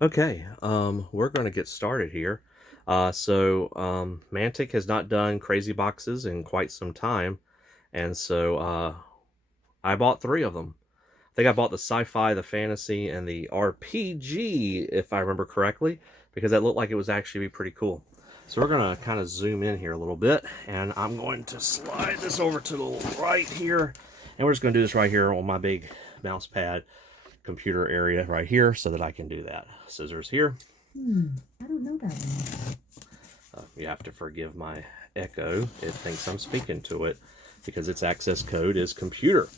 Okay, we're going to get started here. Mantic has not done crazy boxes in quite some time, and I bought three of them. I think I bought the sci-fi, the fantasy, and the RPG, if I remember correctly, because that looked like it was actually be pretty cool. So we're going to kind of zoom in here a little bit, and I'm going to slide this over to the right here, and we're just going to do this right here on my big mouse pad computer area right here so that I can do that. Scissors here. I don't know that one. You have to forgive my echo. It thinks I'm speaking to it because its access code is computer.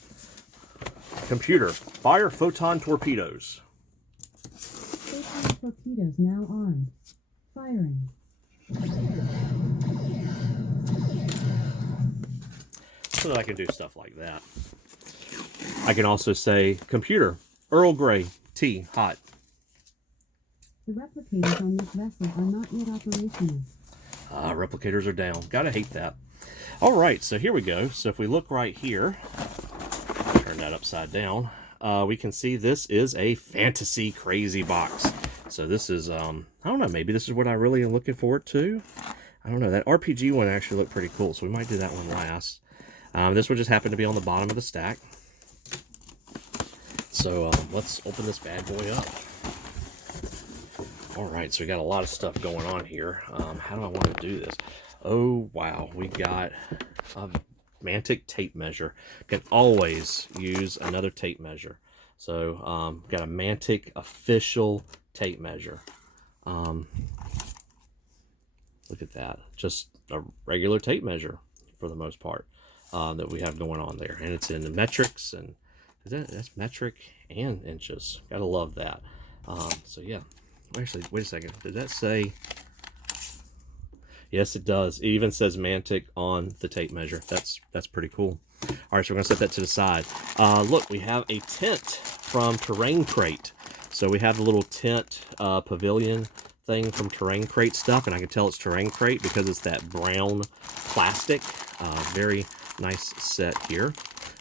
Computer, fire photon torpedoes. Photon torpedoes now on. Firing. So that I can do stuff like that. I can also say, computer, Earl Grey, tea, hot. The replicators on this vessel are not yet operational. Replicators are down. Gotta hate that. All right, so here we go. So if we look right here, turn that upside down, we can see this is a fantasy crazy box. So this is, I don't know, maybe this is what I really am looking forward to. I don't know, that RPG one actually looked pretty cool, so we might do that one last. This one just happened to be on the bottom of the stack. So let's open this bad boy up. All right, so we got a lot of stuff going on here. How do I want to do this? Oh, wow, we got a Mantic tape measure. Can always use another tape measure. So got a Mantic official tape measure. Look at that. Just a regular tape measure for the most part that we have going on there. And it's in the metrics, and that's metric and inches. Gotta love that. So yeah. Actually, wait a second. Did that say? Yes, it does. It even says Mantic on the tape measure. That's pretty cool. All right, so we're gonna set that to the side. Look, we have a tent from Terrain Crate. So we have the little tent pavilion thing from Terrain Crate stuff, and I can tell it's Terrain Crate because it's that brown plastic. Very nice set here.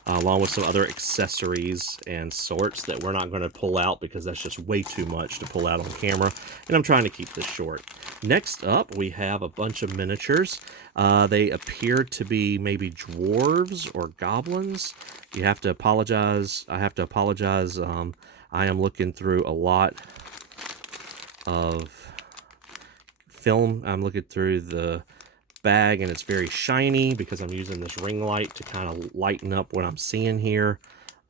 Along with some other accessories and sorts that we're not going to pull out because that's just way too much to pull out on camera, and I'm trying to keep this short. Next up, we have a bunch of miniatures. They appear to be maybe dwarves or goblins. You have to apologize. I have to apologize. I am looking through a lot of film. I'm looking through the bag, and it's very shiny because I'm using this ring light to kind of lighten up what I'm seeing here.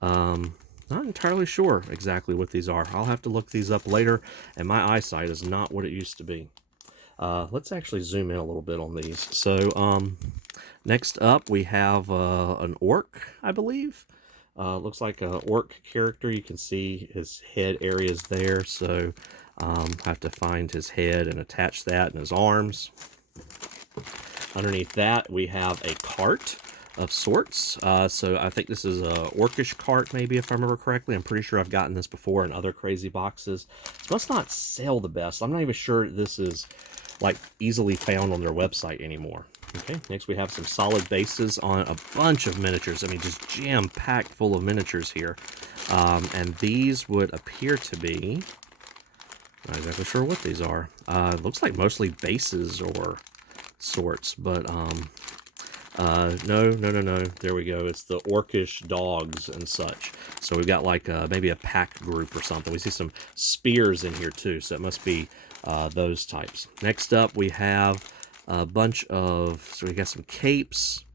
Not entirely sure exactly what these are. I'll have to look these up later, and my eyesight is not what it used to be. Let's actually zoom in a little bit on these. So next up we have an orc, I believe. Looks like an orc character. You can see his head areas there, so I have to find his head and attach that and his arms. Underneath that, we have a cart of sorts. So I think this is a orcish cart, maybe, if I remember correctly. I'm pretty sure I've gotten this before in other crazy boxes. It must not sell the best. I'm not even sure this is like easily found on their website anymore. Okay, next we have some solid bases on a bunch of miniatures. I mean, just jam-packed full of miniatures here. And these would appear to be, not exactly sure what these are. Looks like mostly bases or sorts, but no, there we go. It's the orcish dogs and such. So we've got like maybe a pack group or something. We see some spears in here too, so it must be those types. Next up, we have a bunch of, so we got some capes,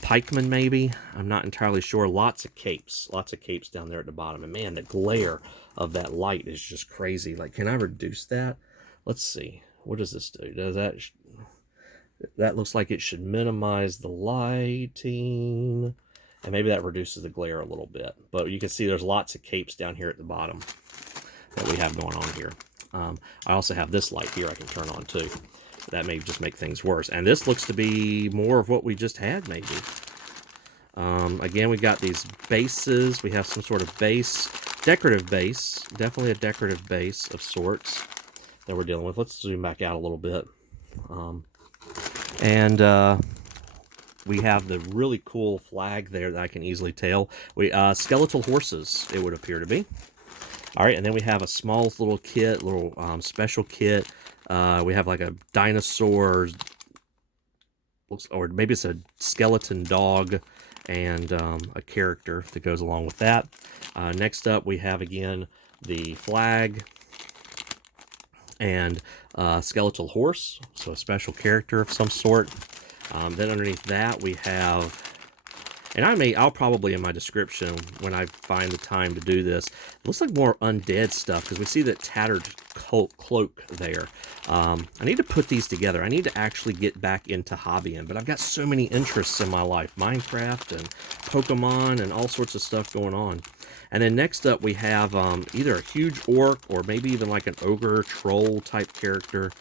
pikemen maybe, I'm not entirely sure. Lots of capes down there at the bottom, and man, the glare of that light is just crazy. Like, can I reduce that? Let's see, what does this do? Does that looks like it should minimize the lighting, and maybe that reduces the glare a little bit. But you can see there's lots of capes down here at the bottom that we have going on here. I also have this light here I can turn on too. That may just make things worse. And this looks to be more of what we just had, maybe. Again, we got these bases. We have some sort of base, decorative base, definitely a decorative base of sorts that we're dealing with. Let's zoom back out a little bit. We have the really cool flag there that I can easily tell. Skeletal horses, it would appear to be. All right, and then we have a small little kit, little special kit. We have like a dinosaur, or maybe it's a skeleton dog, and a character that goes along with that. Next up, we have again the flag and skeletal horse, so a special character of some sort. Then underneath that, we have, and I'll probably in my description when I find the time to do this, it looks like more undead stuff because we see that tattered cloak there. I need to put these together. I need to actually get back into hobbying, but I've got so many interests in my life, Minecraft and Pokemon and all sorts of stuff going on. And then next up we have either a huge orc or maybe even like an ogre troll type character.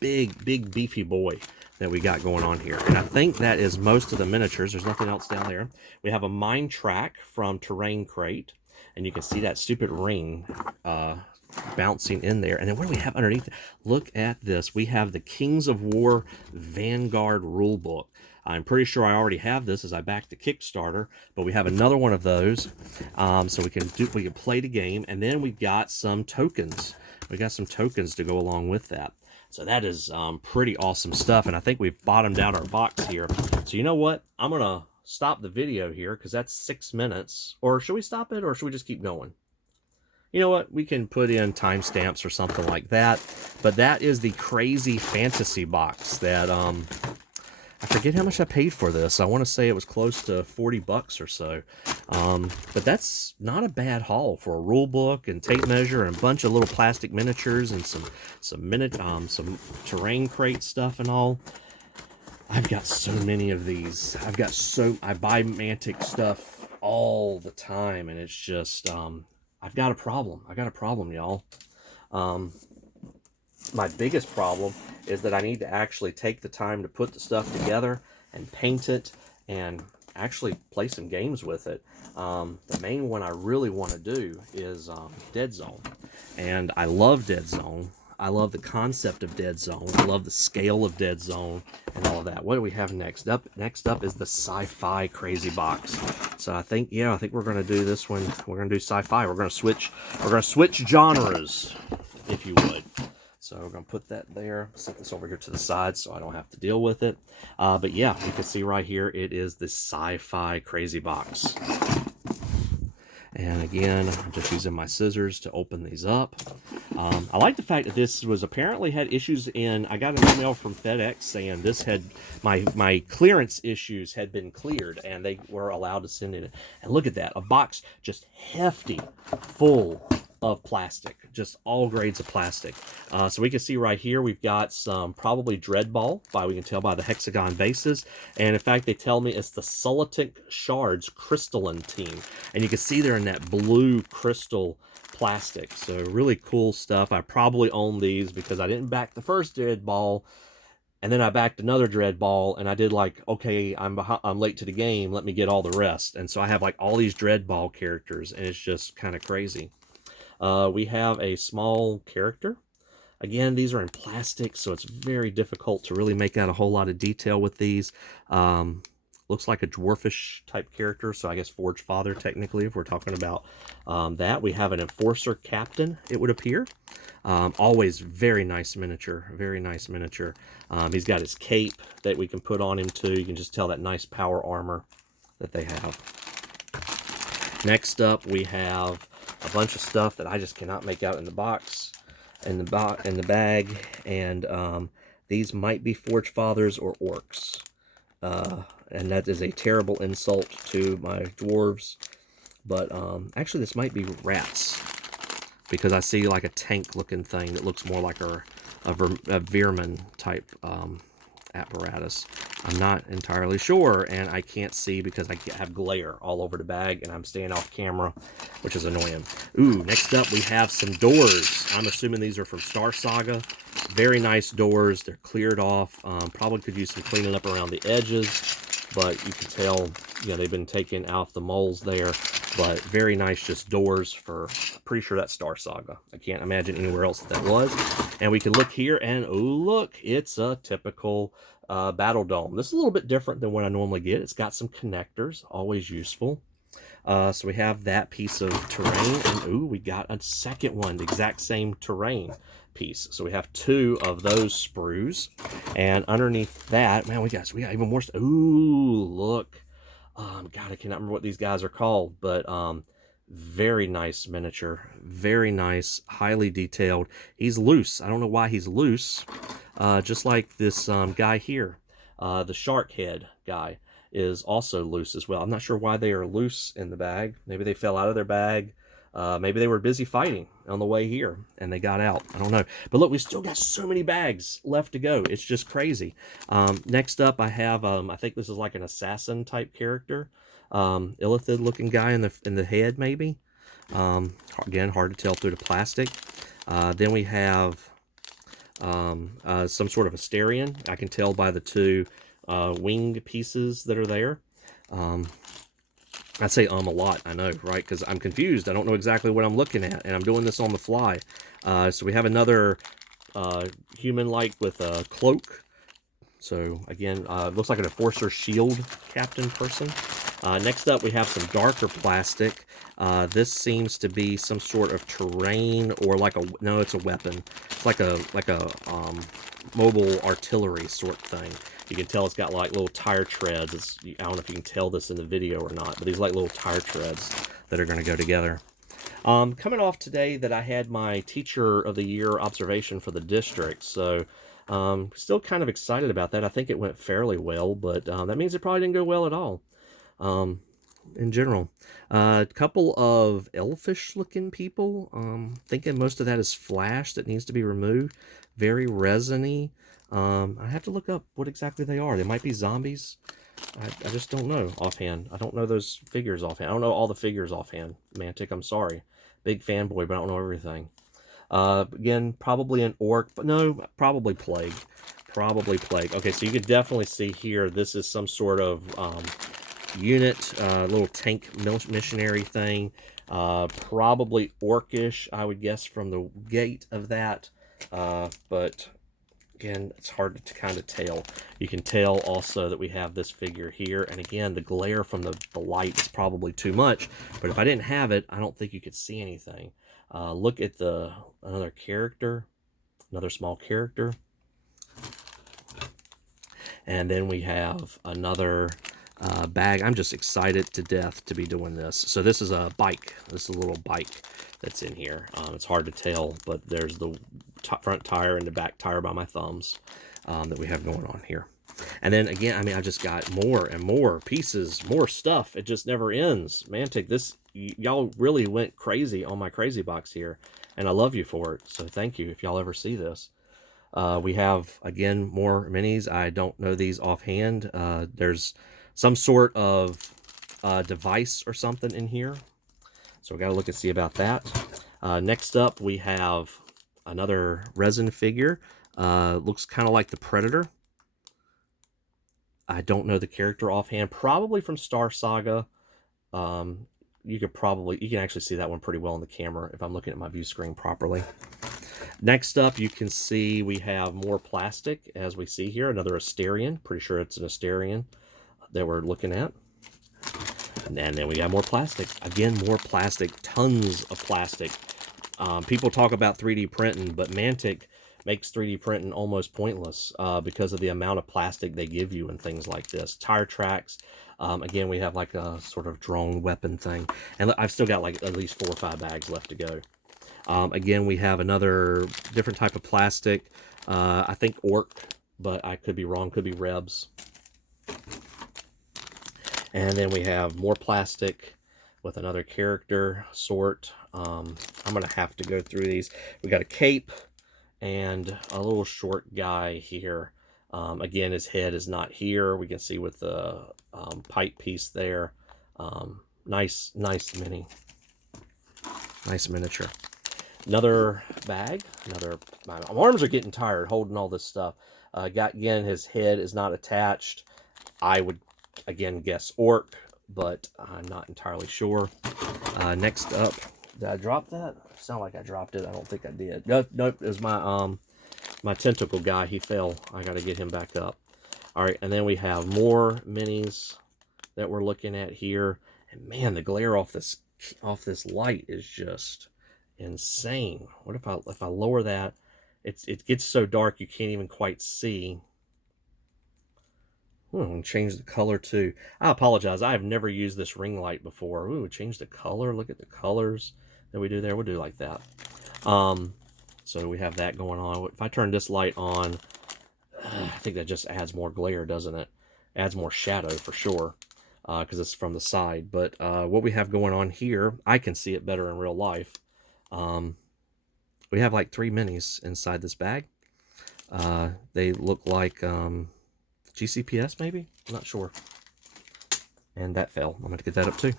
Big beefy boy that we got going on here. And I think that is most of the miniatures. There's nothing else down there. We have a mine track from Terrain Crate, and you can see that stupid ring bouncing in there. And then what do we have underneath? Look at this. We have the Kings of War Vanguard rulebook. I'm pretty sure I already have this as I backed the Kickstarter, but we have another one of those, so we can play the game. And then we got some tokens. We got some tokens to go along with that. So that is pretty awesome stuff, and I think we've bottomed out our box here. So you know what? I'm going to stop the video here because that's 6 minutes. Or should we stop it, or should we just keep going? You know what? We can put in timestamps or something like that. But that is the Crazy Fantasy box that, I forget how much I paid for this. I want to say it was close to 40 bucks or so. But that's not a bad haul for a rule book and tape measure and a bunch of little plastic miniatures and some Terrain Crate stuff and all. I've got so many of these. I buy Mantic stuff all the time, and it's just, I've got a problem. I got a problem, y'all. My biggest problem is that I need to actually take the time to put the stuff together and paint it and actually play some games with it. The main one I really want to do is Dead Zone. And I love Dead Zone. I love the concept of Dead Zone. I love the scale of Dead Zone and all of that. What do we have next up? Next up is the Sci-Fi Crazy Box. So I think we're going to do this one. We're going to do Sci-Fi. We're going to switch genres, if you would. So we're going to put that there, set this over here to the side so I don't have to deal with it. But yeah, you can see right here, it is the Sci-Fi Crazy Box. And again, I'm just using my scissors to open these up. I like the fact that this was apparently had issues in, I got an email from FedEx saying this had, my clearance issues had been cleared and they were allowed to send it. And look at that, a box just hefty, full of plastic, just all grades of plastic. So we can see right here, we've got some probably Dreadball, we can tell by the hexagon bases. And in fact, they tell me it's the Solitic Shards Crystalline team. And you can see they're in that blue crystal plastic. So really cool stuff. I probably own these because I didn't back the first Dreadball. And then I backed another Dreadball, and I did like, okay, I'm late to the game, let me get all the rest. And so I have like all these Dreadball characters, and it's just kind of crazy. We have a small character. Again, these are in plastic, so it's very difficult to really make out a whole lot of detail with these. Looks like a dwarfish type character, so I guess Forge Father, technically, if we're talking about that. We have an Enforcer Captain, it would appear. Always very nice miniature, very nice miniature. He's got his cape that we can put on him, too. You can just tell that nice power armor that they have. Next up, we have a bunch of stuff that I just cannot make out in the box, in the bag, and these might be Forge Fathers or Orcs, and that is a terrible insult to my dwarves, but actually this might be rats, because I see like a tank looking thing that looks more like a Veerman type apparatus. I'm not entirely sure, and I can't see because I have glare all over the bag, and I'm staying off camera, which is annoying. Ooh, next up we have some doors. I'm assuming these are from Star Saga. Very nice doors. They're cleared off. Probably could use some cleaning up around the edges, but you can tell, they've been taken out the moles there. But very nice, just doors for, pretty sure that's Star Saga. I can't imagine anywhere else that was. And we can look here, and oh look, it's a typical Battle Dome. This is a little bit different than what I normally get. It's got some connectors, always useful. So we have that piece of terrain, and ooh, we got a second one, the exact same terrain piece. So we have 2 of those sprues, and underneath that, man, we got even more. Ooh, look. God, I cannot remember what these guys are called, but very nice miniature, very nice, highly detailed. He's loose. I don't know why he's loose. Just like this guy here, the shark head guy is also loose as well. I'm not sure why they are loose in the bag. Maybe they fell out of their bag. Maybe they were busy fighting on the way here and they got out. I don't know. But look, we still got so many bags left to go. It's just crazy. Next up, I have, I think this is like an assassin type character. Illithid looking guy in the head, maybe. Again, hard to tell through the plastic. Then we have some sort of Asterion. I can tell by the 2 wing pieces that are there. I say a lot, I know, right? Because I'm confused. I don't know exactly what I'm looking at, and I'm doing this on the fly. So we have another human-like with a cloak. So again, looks like an Enforcer Shield Captain person. Next up, we have some darker plastic. This seems to be some sort of terrain or like a, no, it's a weapon. It's like a mobile artillery sort of thing. You can tell it's got like little tire treads. I don't know if you can tell this in the video or not, but these like little tire treads that are going to go together. Coming off today that I had my Teacher of the Year observation for the district, so still kind of excited about that. I think it went fairly well, but that means it probably didn't go well at all. In general, a couple of elfish looking people. Thinking most of that is flash that needs to be removed. Very resiny. I have to look up what exactly they are. They might be zombies. I just don't know offhand. I don't know those figures offhand. I don't know all the figures offhand. Mantic, I'm sorry. Big fanboy, but I don't know everything. Again, probably an orc, but no, probably plague. Probably plague. Okay, so you can definitely see here, this is some sort of unit, little tank missionary thing. Probably orcish, I would guess, from the gait of that. But again, it's hard to kind of tell. You can tell also that we have this figure here, and again, the glare from the light is probably too much, but if I didn't have it, I don't think you could see anything. Look at another character, another small character. And then we have another bag. I'm just excited to death to be doing this. So this is a bike. This is a little bike that's in here. It's hard to tell, but there's the front tire and the back tire by my thumbs that we have going on here. And then again, I mean, I just got more and more pieces, more stuff. It just never ends. Mantic, y'all really went crazy on my crazy box here, and I love you for it. So thank you if y'all ever see this. We have, again, more minis. I don't know these offhand. There's some sort of device or something in here. So we got to look and see about that. Next up, we have another resin figure. Looks kind of like the Predator. I don't know the character offhand. Probably from Star Saga. You can actually see that one pretty well on the camera if I'm looking at my view screen properly. Next up, you can see we have more plastic, as we see here. Another Asterion. Pretty sure it's an Asterion that we're looking at. And then we got more plastic. Again, more plastic. Tons of plastic. People talk about 3D printing, but Mantic makes 3D printing almost pointless because of the amount of plastic they give you and things like this. Tire tracks. Again, we have like a sort of drone weapon thing. And I've still got like at least 4 or 5 bags left to go. Again, we have another different type of plastic. I think orc, but I could be wrong. Could be Rebs. And then we have more plastic with another character sort. I'm going to have to go through these. We got a cape and a little short guy here. Again, his head is not here. We can see with the pipe piece there. Nice mini. Nice miniature. Another bag. My arms are getting tired holding all this stuff. Again, his head is not attached. I would, again, guess orc, but I'm not entirely sure. Next up, did I drop that? Sound like I dropped it. I don't think I did. Nope, it was my tentacle guy. He fell. I got to get him back up. All right, and then we have more minis that we're looking at here. And man, the glare off this light is just insane. What if I lower that? It gets so dark you can't even quite see. And change the color too. I apologize. I have never used this ring light before. Ooh, change the color. Look at the colors that we do there. We'll do like that. So we have that going on. If I turn this light on, I think that just adds more glare, doesn't it? Adds more shadow for sure, because it's from the side. But what we have going on here, I can see it better in real life. We have like 3 minis inside this bag. They look like GCPS maybe? I'm not sure. And that fell. I'm going to get that up too.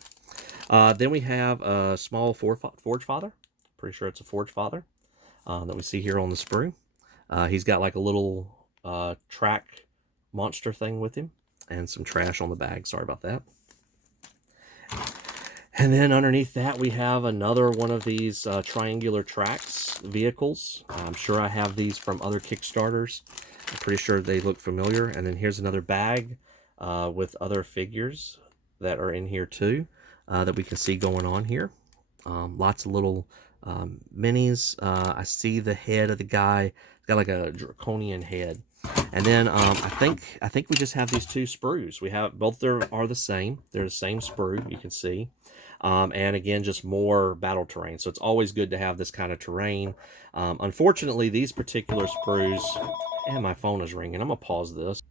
Then we have a small Forge Father. Pretty sure it's a Forge Father that we see here on the sprue. He's got like a little track monster thing with him and some trash on the bag. Sorry about that. And then underneath that, we have another one of these triangular tracks vehicles. I'm sure I have these from other Kickstarters. I'm pretty sure they look familiar. And then here's another bag with other figures that are in here too that we can see going on here. Lots of little minis. I see the head of the guy. He's got like a draconian head. And then I think we just have these 2 sprues. We have both are the same. They're the same sprue, you can see. And again, just more battle terrain. So it's always good to have this kind of terrain. Unfortunately, these particular sprues, and my phone is ringing. I'm gonna pause this.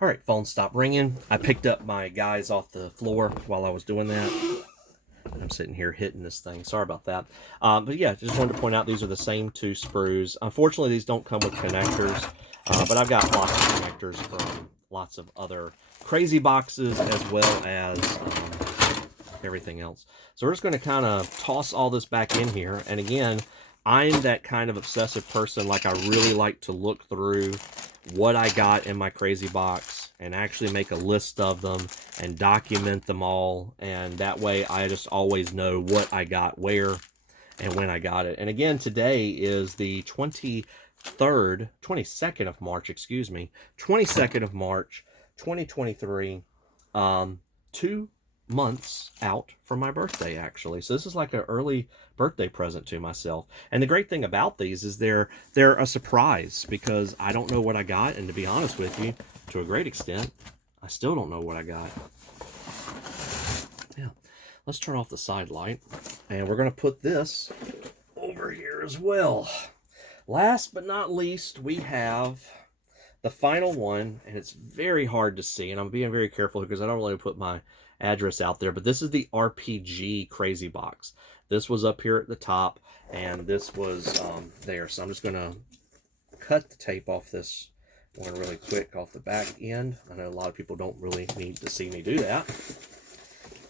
All right, phone stopped ringing. I picked up my guys off the floor while I was doing that. And I'm sitting here hitting this thing. Sorry about that. But yeah, just wanted to point out these are the same 2 sprues. Unfortunately, these don't come with connectors, but I've got lots of connectors from lots of other crazy boxes as well as everything else. So we're just going to kind of toss all this back in here. And again, I'm that kind of obsessive person. Like, I really like to look through what I got in my crazy box and actually make a list of them and document them all. And that way I just always know what I got where and when I got it. And again, today is the 22nd of March, 22nd of March, 2023. 2 months out from my birthday, actually. So this is like an early birthday present to myself. And the great thing about these is they're a surprise, because I don't know what I got, and to be honest with you, to a great extent, I still don't know what I got. Yeah, let's turn off the side light, and we're going to put this over here as well. Last but not least, we have the final one, and it's very hard to see, and I'm being very careful because I don't really put my address out there, but this is the RPG Crazy Box. This was up here at the top, and this was there. So I'm just going to cut the tape off this one really quick off the back end. I know a lot of people don't really need to see me do that.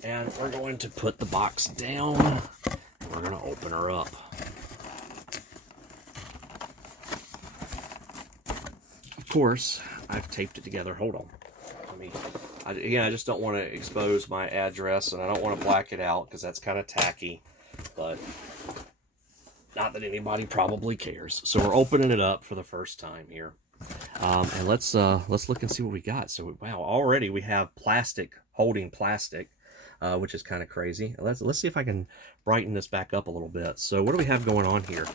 And we're going to put the box down, and we're going to open her up. Of course, I've taped it together. Hold on. I just don't want to expose my address, and I don't want to black it out because that's kind of tacky, but not that anybody probably cares. So we're opening it up for the first time here, and let's look and see what we got. So wow, already we have plastic holding plastic, which is kind of crazy. Let's see if I can brighten this back up a little bit. So what do we have going on here?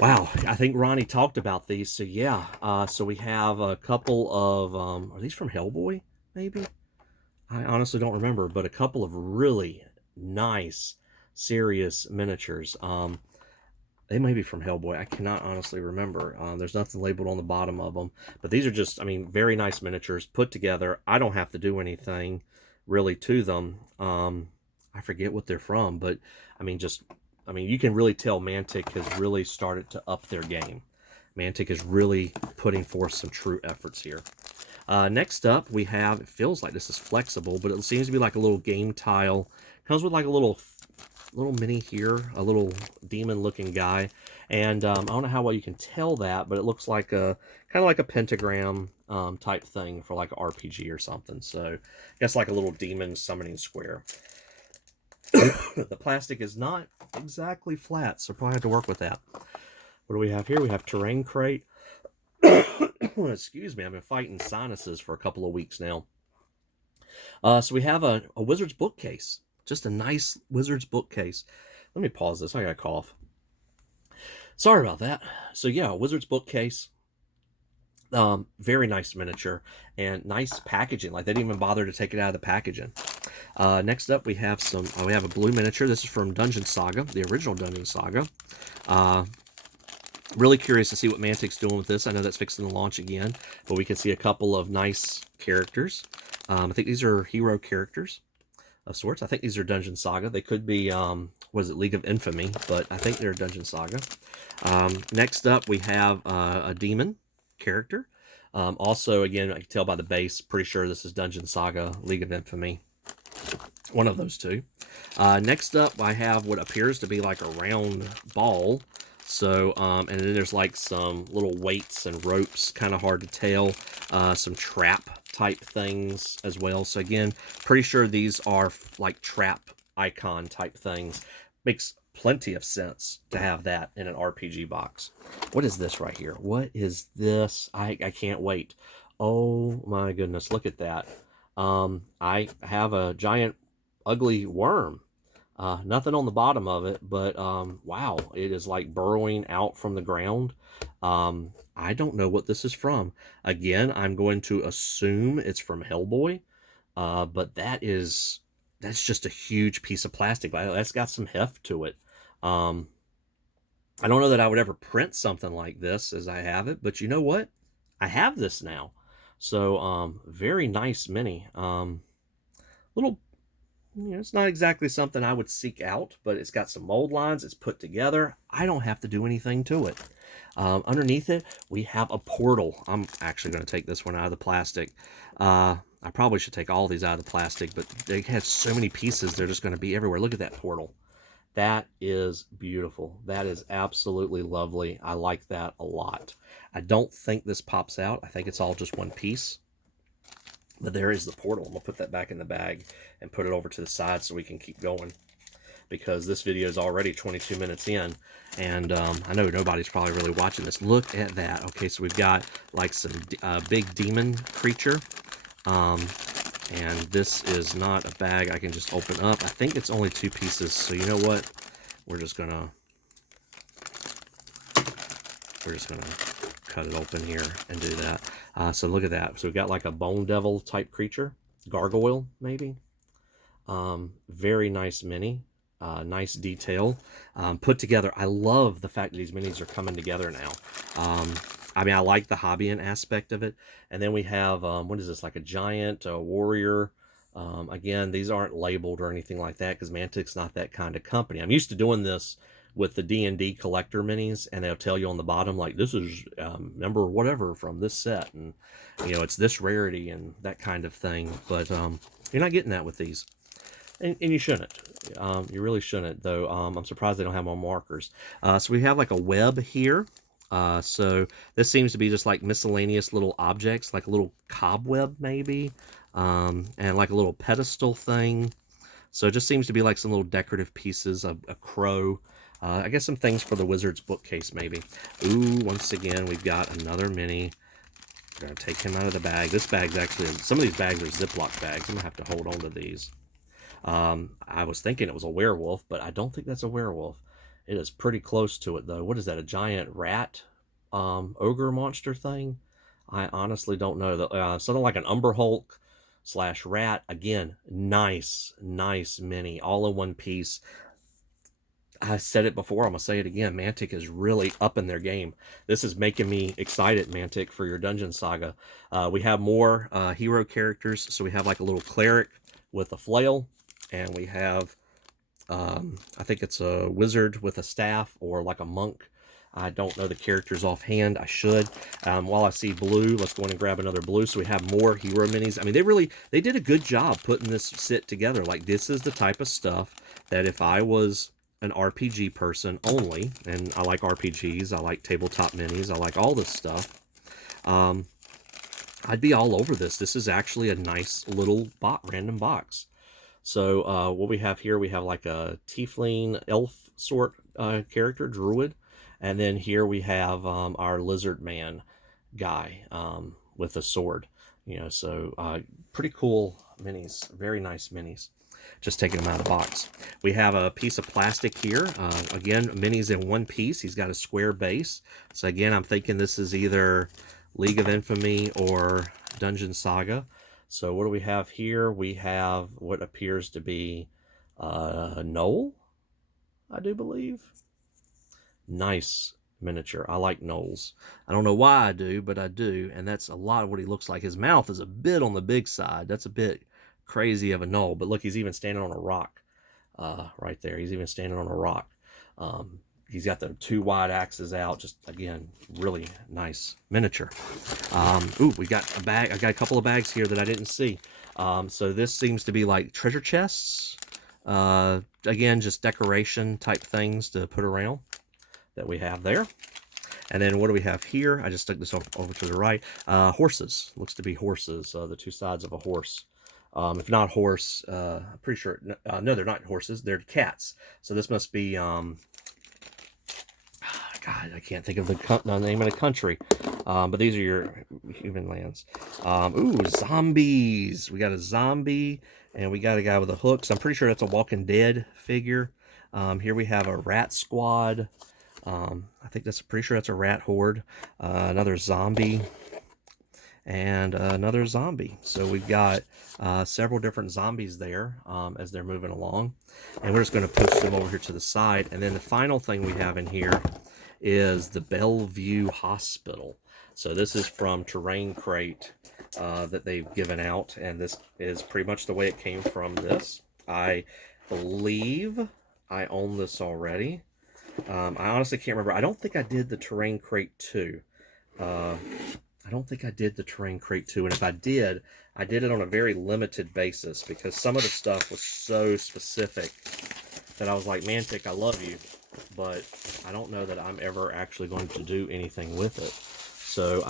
Wow, I think Ronnie talked about these. So yeah, so we have a couple of are these from Hellboy? Maybe, I honestly don't remember, but a couple of really nice, serious miniatures. They may be from Hellboy. I cannot honestly remember. There's nothing labeled on the bottom of them, but these are just, I mean, very nice miniatures put together. I don't have to do anything really to them. I forget what they're from, but I mean, you can really tell Mantic has really started to up their game. Mantic is really putting forth some true efforts here. Next up, we have, it feels like this is flexible, but it seems to be like a little game tile. Comes with like a little mini here, a little demon-looking guy. And I don't know how well you can tell that, but it looks like a kind of like a pentagram type thing for like an RPG or something. So I guess like a little demon summoning square. The plastic is not exactly flat, so probably have to work with that. What do we have here? We have terrain crate. Excuse me, I've been fighting sinuses for a couple of weeks now. So we have a wizard's bookcase, just a nice wizard's bookcase. Let me pause this. I got a cough. Sorry about that. So yeah, a wizard's bookcase. Very nice miniature and nice packaging. Like they didn't even bother to take it out of the packaging. Next up, we have we have a blue miniature. This is from Dungeon Saga, the original Dungeon Saga. Really curious to see what Mantic's doing with this. I know that's fixing to launch again, but we can see a couple of nice characters. I think these are hero characters of sorts. I think these are Dungeon Saga. They could be, what is it, League of Infamy, but I think they're Dungeon Saga. Next up, we have a demon character. Also, again, I can tell by the base, pretty sure this is Dungeon Saga, League of Infamy. One of those two. Next up, I have what appears to be like a round ball. So, and then there's like some little weights and ropes, kind of hard to tell. Some trap type things as well. So again, pretty sure these are like trap icon type things. Makes plenty of sense to have that in an RPG box. What is this right here? What is this? I can't wait. Oh my goodness, look at that. I have a giant ugly worm. Nothing on the bottom of it, but wow, it is like burrowing out from the ground. I don't know what this is from. Again, I'm going to assume it's from Hellboy, but that's just a huge piece of plastic. That's got some heft to it. I don't know that I would ever print something like this as I have it, but you know what? I have this now. So, very nice mini. Little, it's not exactly something I would seek out, but it's got some mold lines. It's put together. I don't have to do anything to it. Underneath it, we have a portal. I'm actually going to take this one out of the plastic. I probably should take all these out of the plastic, but they have so many pieces, they're just going to be everywhere. Look at that portal. That is beautiful. That is absolutely lovely. I like that a lot. I don't think this pops out. I think it's all just one piece. But there is the portal. I'm going to put that back in the bag and put it over to the side so we can keep going, because this video is already 22 minutes in, and I know nobody's probably really watching this. Look at that. Okay, so we've got like some big demon creature, and this is not a bag I can just open up. I think it's only 2 pieces, so you know what? We're just gonna cut it open here and do that. So look at that. So we've got like a bone devil type creature, gargoyle maybe. Very nice mini. Nice detail, put together. I love the fact that these minis are coming together now. I mean, I like the hobbying aspect of it. And then we have, what is this, like a giant warrior. Again, these aren't labeled or anything like that, because Mantic's not that kind of company. I'm used to doing this with the D&D collector minis, and they'll tell you on the bottom, like, this is number whatever from this set, and it's this rarity and that kind of thing. But you're not getting that with these. And you shouldn't. You really shouldn't, though. I'm surprised they don't have more markers. So we have like a web here. So this seems to be just like miscellaneous little objects, like a little cobweb maybe, and like a little pedestal thing. So it just seems to be like some little decorative pieces, a crow. I guess some things for the wizard's bookcase maybe. Ooh, once again, we've got another mini. We're going to take him out of the bag. This bag's actually, some of these bags are Ziploc bags. I'm going to have to hold on to these. I was thinking it was a werewolf, but I don't think that's a werewolf. It is pretty close to it, though. What is that, a giant rat ogre monster thing? I honestly don't know. Something like an Umber Hulk / rat. Again, nice mini, all in one piece. I said it before, I'm going to say it again. Mantic is really up in their game. This is making me excited, Mantic, for your Dungeon Saga. We have more hero characters. So we have like a little cleric with a flail. And we have, I think it's a wizard with a staff, or like a monk. I don't know the characters offhand. I should. While I see blue, let's go in and grab another blue. So we have more hero minis. I mean, they did a good job putting this set together. Like, this is the type of stuff that if I was an RPG person only, and I like RPGs, I like tabletop minis, I like all this stuff, I'd be all over this. This is actually a nice little random box. So what we have here, we have like a tiefling elf sort character, druid. And then here we have our lizard man guy with a sword. So pretty cool minis. Very nice minis. Just taking them out of the box. We have a piece of plastic here. Again, minis in one piece. He's got a square base. So again, I'm thinking this is either League of Infamy or Dungeon Saga. So what do we have here? We have what appears to be Knoll, I do believe. Nice miniature. I like Knolls. I don't know why I do, but I do. And that's a lot of what he looks like. His mouth is a bit on the big side. That's a bit crazy of a Knoll. But look, he's even standing on a rock right there. He's even standing on a rock. He's got the 2 wide axes out. Just, again, really nice miniature. Ooh, we got a bag. I got a couple of bags here that I didn't see. So this seems to be like treasure chests. Again, just decoration type things to put around that we have there. And then what do we have here? I just stuck this over to the right. Horses. Looks to be horses. The 2 sides of a horse. If not horse, I'm pretty sure. No, they're not horses. They're cats. So this must be... God, I can't think of the name of the country. But these are your human lands. Ooh, zombies. We got a zombie, and we got a guy with a hook. So I'm pretty sure that's a Walking Dead figure. Here we have a rat squad. I think that's pretty sure that's a rat horde. Another zombie. And another zombie. So we've got several different zombies there as they're moving along. And we're just going to push them over here to the side. And then the final thing we have in here is the Bellevue Hospital. So this is from Terrain Crate that they've given out, and this is pretty much the way it came from this. I believe I own this already. I honestly can't remember. I don't think I did the Terrain Crate 2. I don't think I did the Terrain Crate 2, and if I did it on a very limited basis because some of the stuff was so specific that I was like, Mantic, I love you, but I don't know that I'm ever actually going to do anything with it. So,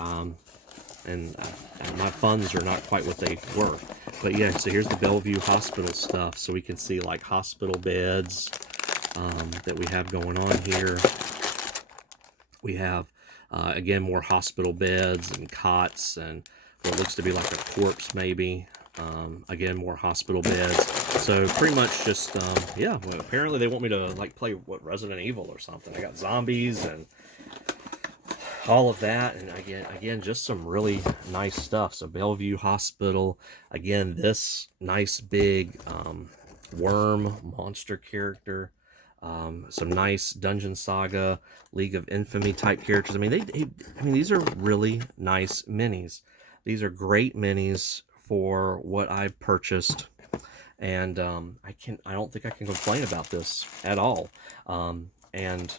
and my funds are not quite what they were. But yeah, so here's the Bellevue Hospital stuff. So we can see like hospital beds that we have going on here. We have, again, more hospital beds and cots and what looks to be like a corpse maybe. Again, more hospital beds. So pretty much just, yeah, well, apparently they want me to like play what Resident Evil or something. I got zombies and all of that. And again, just some really nice stuff. So Bellevue Hospital, again, this nice big worm monster character. Some nice Dungeon Saga, League of Infamy type characters. I mean, these are really nice minis. These are great minis for what I've purchased, and I don't think I can complain about this at all. And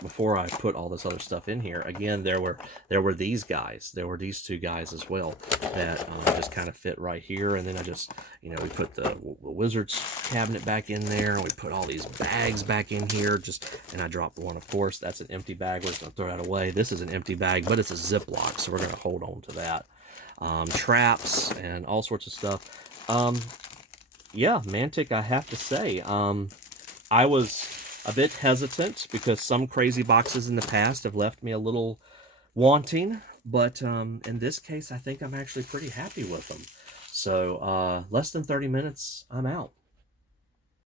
before I put all this other stuff in here, again, there were these guys. There were these 2 guys as well that just kind of fit right here. And then I just, we put the wizard's cabinet back in there, and we put all these bags back in here. And I dropped one, of course. That's an empty bag. We're just gonna throw that away. This is an empty bag, but it's a Ziploc, so we're gonna hold on to that. Traps and all sorts of stuff. Yeah, Mantic, I have to say, I was a bit hesitant because some crazy boxes in the past have left me a little wanting, but in this case, I think I'm actually pretty happy with them. So less than 30 minutes, I'm out.